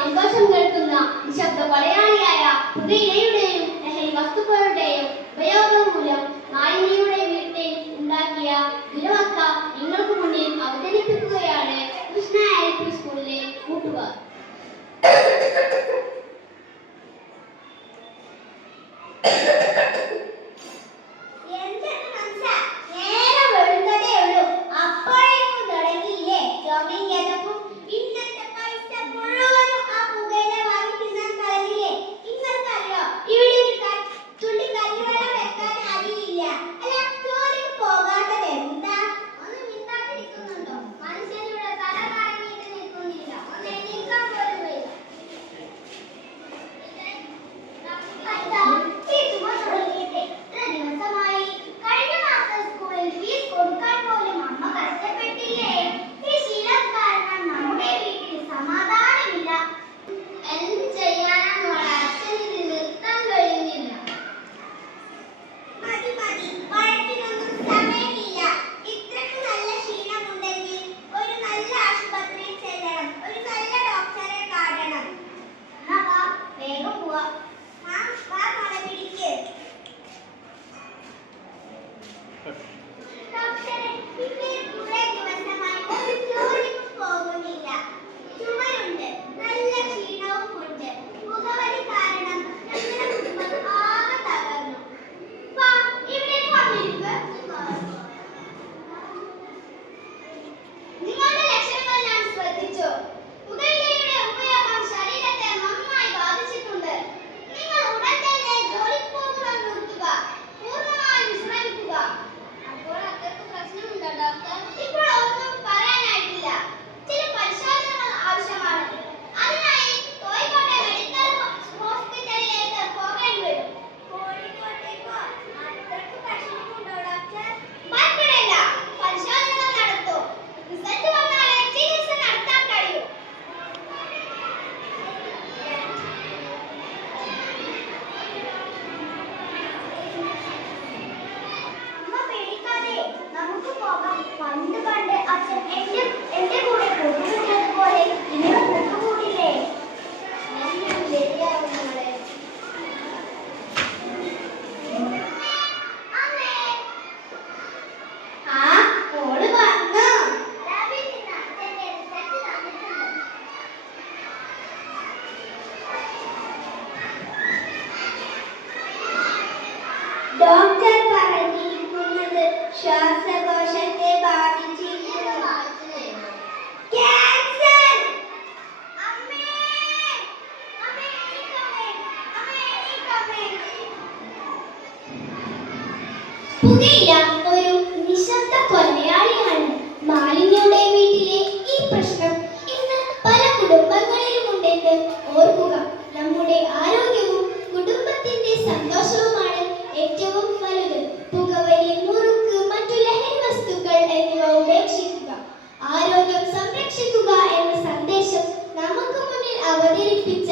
സന്തോഷം കേൾക്കുന്ന നിശബ്ദ കൊലയാളിയായ പുകയിലയുടെയും ലഹരി വസ്തുക്കളുടെയും ഉപയോഗം മൂലം മാലിന്യയുടെ വീട്ടിൽ ഉണ്ടാക്കിയ ദുരവസ്ഥ നിങ്ങൾക്ക് മുന്നിൽ അവതരിപ്പിക്കുകയാണ് കൃഷ്ണ LP സ്കൂളിലെ കൂട്ടുകാർ. ഡോക്ടർ പറഞ്ഞിരിക്കുന്നത് ശ്വാസകോശത്തെ ബാധിച്ചിരിക്കുന്നു. ക്യാൻസർ. പുകയില ഒരു നിശബ്ദ കൊലയാളിയാണ്. മാലിന്യയുടെ വീട്ടിലെ ഈ പ്രശ്നം ഇന്ന് പല കുടുംബങ്ങളിലും ഉണ്ടെന്ന് ഓർക്കുക. നമ്മുടെ ആരോഗ്യവും കുടുംബത്തിന്റെ സന്തോഷവുമാണ് ഏറ്റവും വലുത്. പുകവലി, മുറുക്ക്, മറ്റു ലഹരി വസ്തുക്കൾ എന്നിവ ഉപേക്ഷിക്കുക. ആരോഗ്യം സംരക്ഷിക്കുക എന്ന സന്ദേശം നമുക്ക് മുന്നിൽ അവതരിപ്പിച്ച